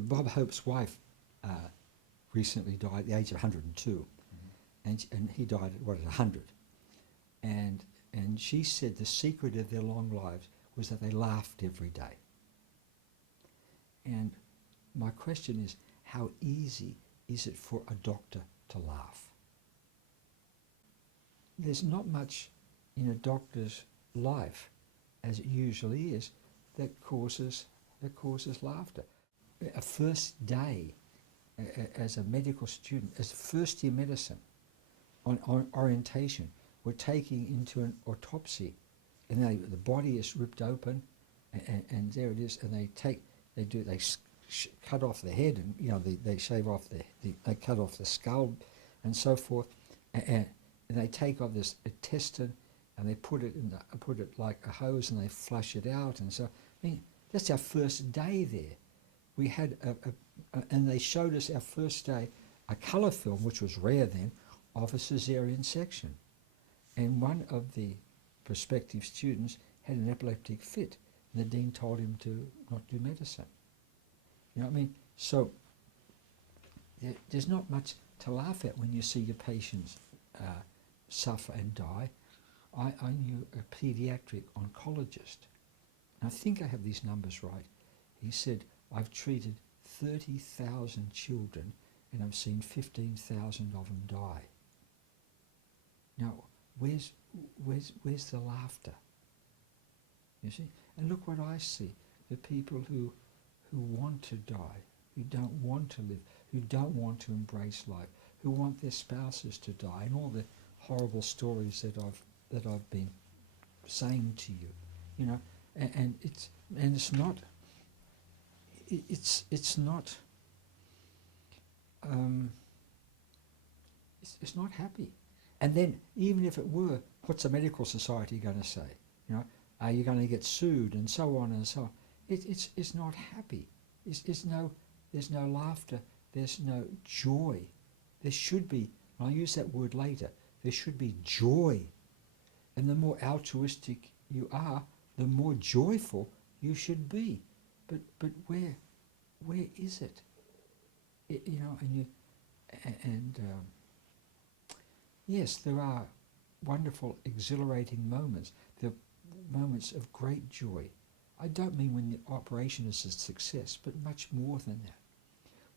Bob Hope's wife recently died at the age of 102, and he died at 100, and she said the secret of their long lives was that they laughed every day. And my question is, how easy is it for a doctor to laugh? There's not much in a doctor's life, as it usually is, that causes laughter. A first day as a medical student, as first year medicine, on orientation, we're taking into an autopsy, and the body is ripped open, and there it is, and they cut off the head, and they shave off they cut off the skull, and so forth, and they take off this intestine, and they put it like a hose, and they flush it out, and so I mean that's our first day there. We had and they showed us our first day a colour film, which was rare then, of a caesarean section, and one of the prospective students had an epileptic fit, and the dean told him to not do medicine. You know what I mean? So there's not much to laugh at when you see your patients suffer and die. I knew a paediatric oncologist, and I think I have these numbers right. He said, I've treated 30,000 children and I've seen 15,000 of them die. Now, where's the laughter? You see? And look what I see, the people who want to die, who don't want to live, who don't want to embrace life, who want their spouses to die, and all the horrible stories that I've been saying to you, you know, and it's not happy. And then even if it were, what's a medical society going to say? You know, are you going to get sued and so on and so on? It's not happy. There's no laughter. There's no joy. There should be. And I'll use that word later. There should be joy. And the more altruistic you are, the more joyful you should be. But where is it? You know, yes, there are wonderful, exhilarating moments. There are moments of great joy. I don't mean when the operation is a success, but much more than that.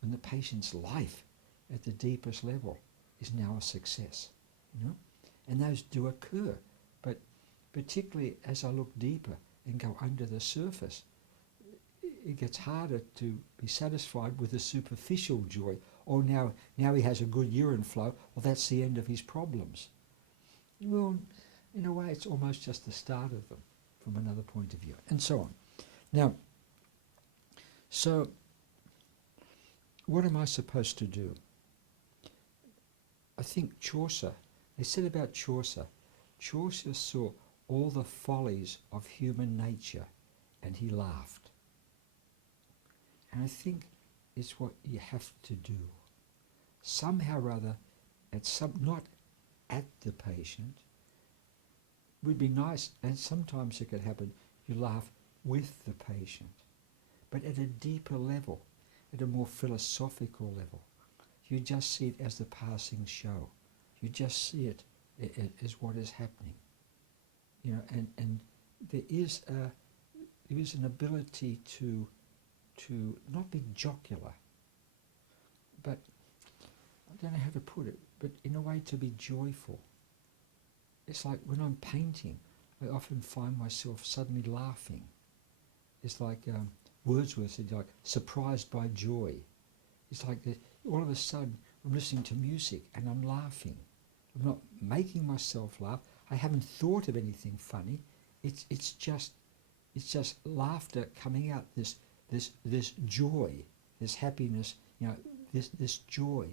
When the patient's life at the deepest level is now a success, you know? And those do occur, but particularly as I look deeper and go under the surface, it gets harder to be satisfied with the superficial joy. Oh, now he has a good urine flow, well, that's the end of his problems. Well, in a way, it's almost just the start of them from another point of view, and so on. Now, so what am I supposed to do? I think Chaucer, they said about Chaucer saw all the follies of human nature and he laughed. And I think it's what you have to do. Somehow or other, not at the patient, would be nice, and sometimes it could happen, you laugh with the patient, but at a deeper level, at a more philosophical level. You just see it as the passing show. You just see it as what is happening. You know, and there is an ability to not be jocular, but I don't know how to put it, but in a way to be joyful. It's like when I'm painting, I often find myself suddenly laughing. It's like Wordsworth said, like surprised by joy. It's like all of a sudden I'm listening to music and I'm laughing. I'm not making myself laugh. I haven't thought of anything funny. It's just laughter coming out. This joy, this happiness, you know, this joy.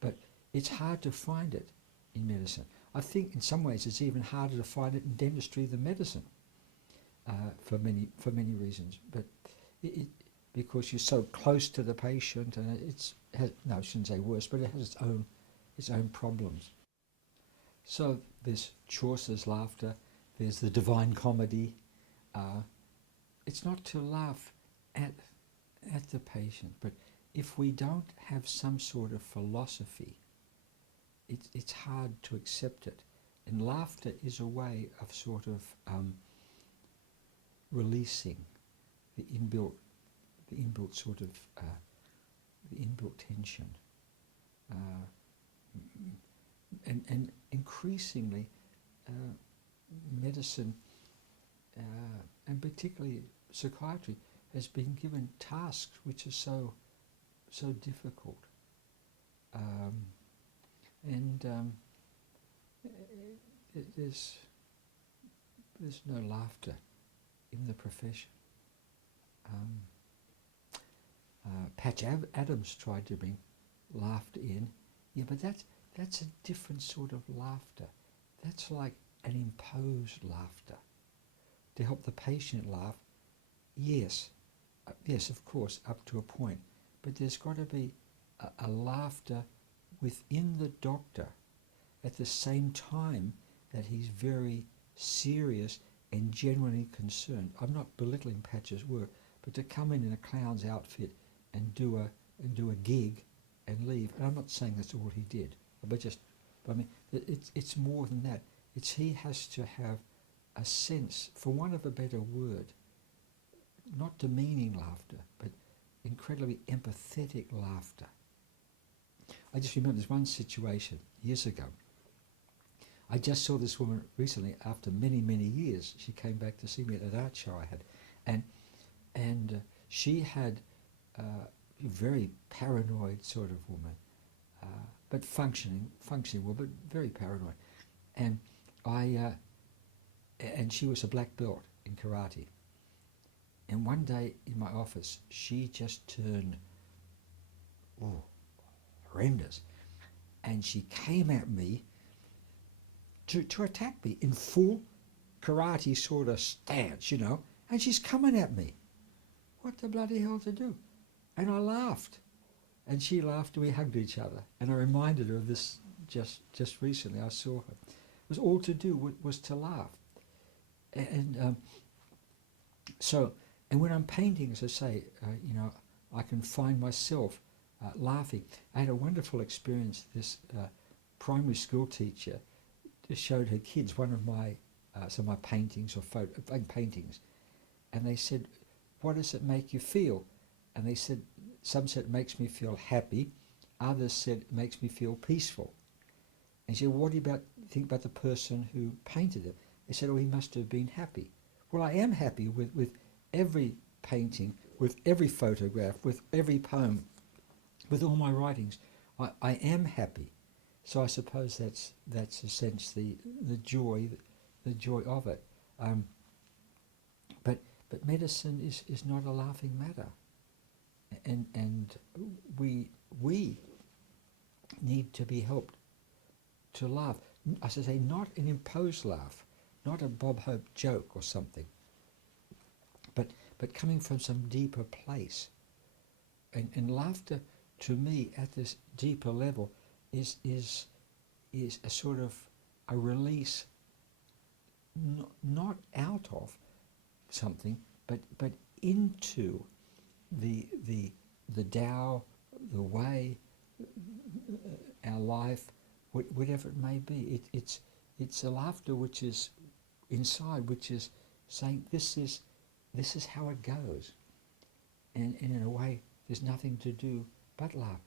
But it's hard to find it in medicine. I think in some ways it's even harder to find it in dentistry than medicine, for many reasons. But because you're so close to the patient, and I shouldn't say worse, but it has its own problems. So there's Chaucer's laughter. There's the Divine Comedy. It's not to laugh at at the patient. But if we don't have some sort of philosophy, it's hard to accept it. And laughter is a way of sort of releasing the inbuilt sort of the inbuilt tension, and increasingly medicine and particularly psychiatry has been given tasks which are so difficult, and there's no laughter in the profession. Patch Adams tried to bring laughter in, yeah, but that's a different sort of laughter. That's like an imposed laughter. To help the patient laugh, yes, of course, up to a point, but there's got to be a laughter within the doctor at the same time that he's very serious and genuinely concerned. I'm not belittling Patch's work, but to come in a clown's outfit and do a gig and leave, and I'm not saying that's all he did, but I mean, it's more than that. He has to have a sense, for want of a better word, not demeaning laughter, but incredibly empathetic laughter. I just remember there's one situation years ago. I just saw this woman recently after many, many years. She came back to see me at an art show I had. And she had a very paranoid sort of woman, but functioning well, but very paranoid. And and she was a black belt in karate. And one day in my office, she just turned horrendous. And she came at me to attack me in full karate sort of stance, and she's coming at me. What the bloody hell to do? And I laughed. And she laughed and we hugged each other. And I reminded her of this just recently. I saw her. It was all to do was to laugh. And and when I'm painting, as I say, I can find myself laughing. I had a wonderful experience. This primary school teacher showed her kids one of my some of my paintings or paintings, and they said, "What does it make you feel?" And they said, some said it makes me feel happy, others said it makes me feel peaceful. And she said, "What do you think about the person who painted it?" They said, "Oh, he must have been happy." Well, I am happy with every painting, with every photograph, with every poem, with all my writings. I am happy. So I suppose that's a sense the joy of it. But medicine is not a laughing matter, and we need to be helped to laugh. As I say, not an imposed laugh, not a Bob Hope joke or something, but coming from some deeper place. And laughter, to me, at this deeper level, is a sort of a release, not out of something, but into the Tao, the way, our life, whatever it may be. It's a laughter which is inside, which is saying this is how it goes, and in a way there's nothing to do but laugh.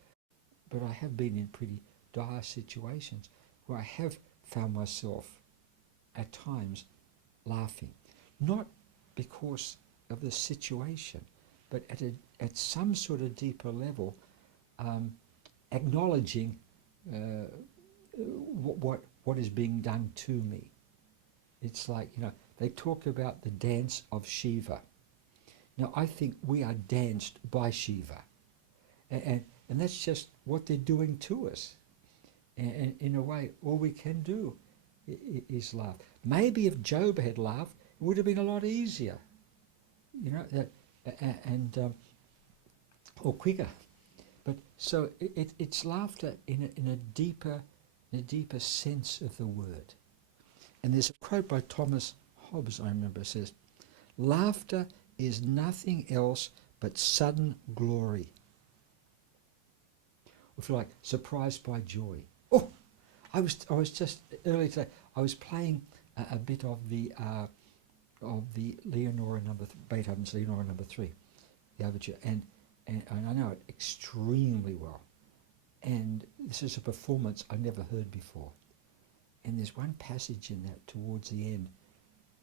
But I have been in pretty dire situations where I have found myself at times laughing, not because of the situation, but at some sort of deeper level, acknowledging what is being done to me. It's like, they talk about the dance of Shiva. Now, I think we are danced by Shiva, and that's just what they're doing to us. And in a way, all we can do is laugh. Maybe if Job had laughed, it would have been a lot easier, or quicker. But so it's laughter in a deeper sense of the word. And there's a quote by Thomas Hobbes, I remember, says, "Laughter is nothing else but sudden glory. Or if you like, surprised by joy. Oh, I was just earlier today. I was playing a bit of the Leonora Beethoven's Leonora Number 3, the overture, and I know it extremely well. And this is a performance I never heard before. And there's one passage in that towards the end,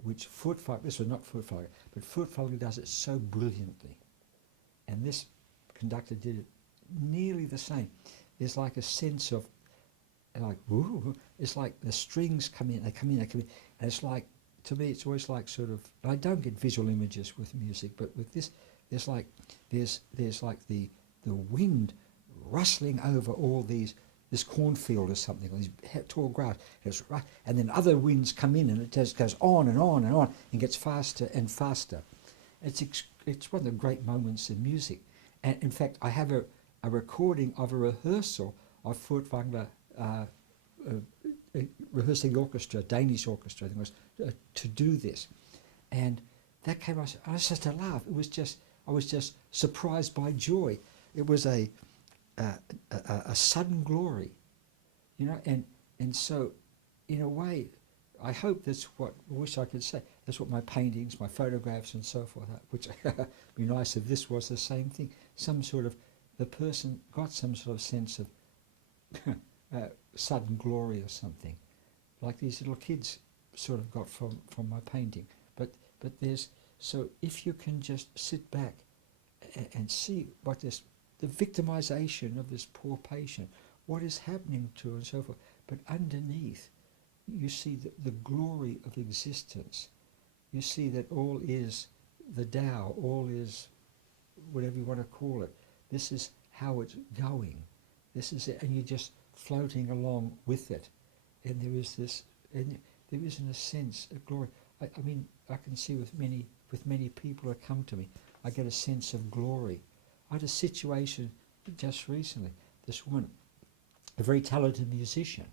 which Furtwängler, this was not Furtwängler, but Furtwängler does it so brilliantly. And this conductor did it nearly the same. There's like a sense of, like, woo, it's like the strings come in, and it's like, to me, it's always like sort of, I don't get visual images with music, but with this, there's like the wind rustling over all this cornfield or something, or these tall grass, and then other winds come in, and it just goes on and on and on, and gets faster and faster. It's one of the great moments in music. And in fact, I have a recording of a rehearsal of Furtwängler rehearsing the orchestra, Danish orchestra, I think it was, to do this. And that came, I was just a laugh. I was just surprised by joy. It was a sudden glory, you know, and so, in a way, I hope that's what I wish I could say. That's what my paintings, my photographs, and so forth are, which would be nice if this was the same thing. Some sort of, the person got some sort of sense of sudden glory or something, like these little kids sort of got from my painting. But there's, so if you can just sit back and see what this, the victimization of this poor patient, what is happening to her and so forth, but underneath you see the glory of existence. You see that all is the Tao, all is whatever you want to call it. This is how it's going. This is it, and you're just floating along with it. And there is this, and there is in a sense a glory. I mean, I can see with many people who come to me, I get a sense of glory. I had a situation just recently. This woman, a very talented musician,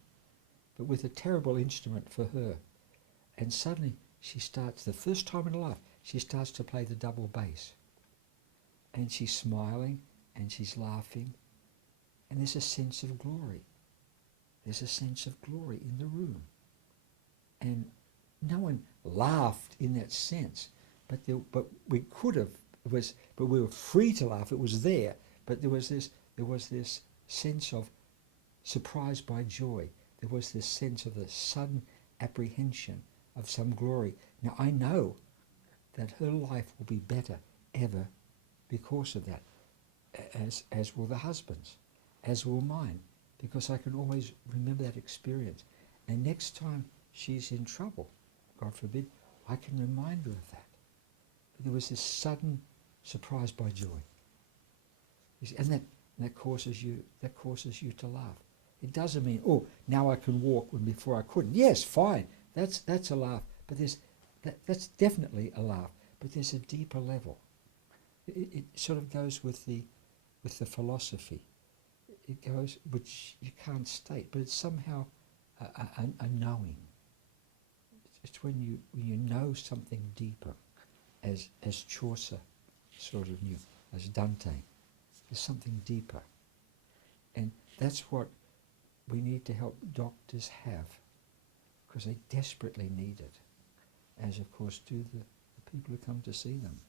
but with a terrible instrument for her. And suddenly she starts, the first time in her life, she starts to play the double bass. And she's smiling and she's laughing. And there's a sense of glory. There's a sense of glory in the room. And no one laughed in that sense, but we could have. But we were free to laugh. It was there, but there was this sense of surprise by joy. There was this sense of the sudden apprehension of some glory. Now I know that her life will be better ever because of that, as will the husband's, as will mine, because I can always remember that experience. And next time she's in trouble, God forbid, I can remind her of that. But there was this sudden surprise by joy, and that causes you to laugh. It doesn't mean, oh, now I can walk when before I couldn't. Yes, fine, that's a laugh. But that's definitely a laugh. But there's a deeper level. It sort of goes with the philosophy. It goes, which you can't state, but it's somehow a knowing. It's when you know something deeper, as Chaucer sort of knew, as Dante. There's something deeper, and that's what we need to help doctors have, because they desperately need it, as of course do the people who come to see them.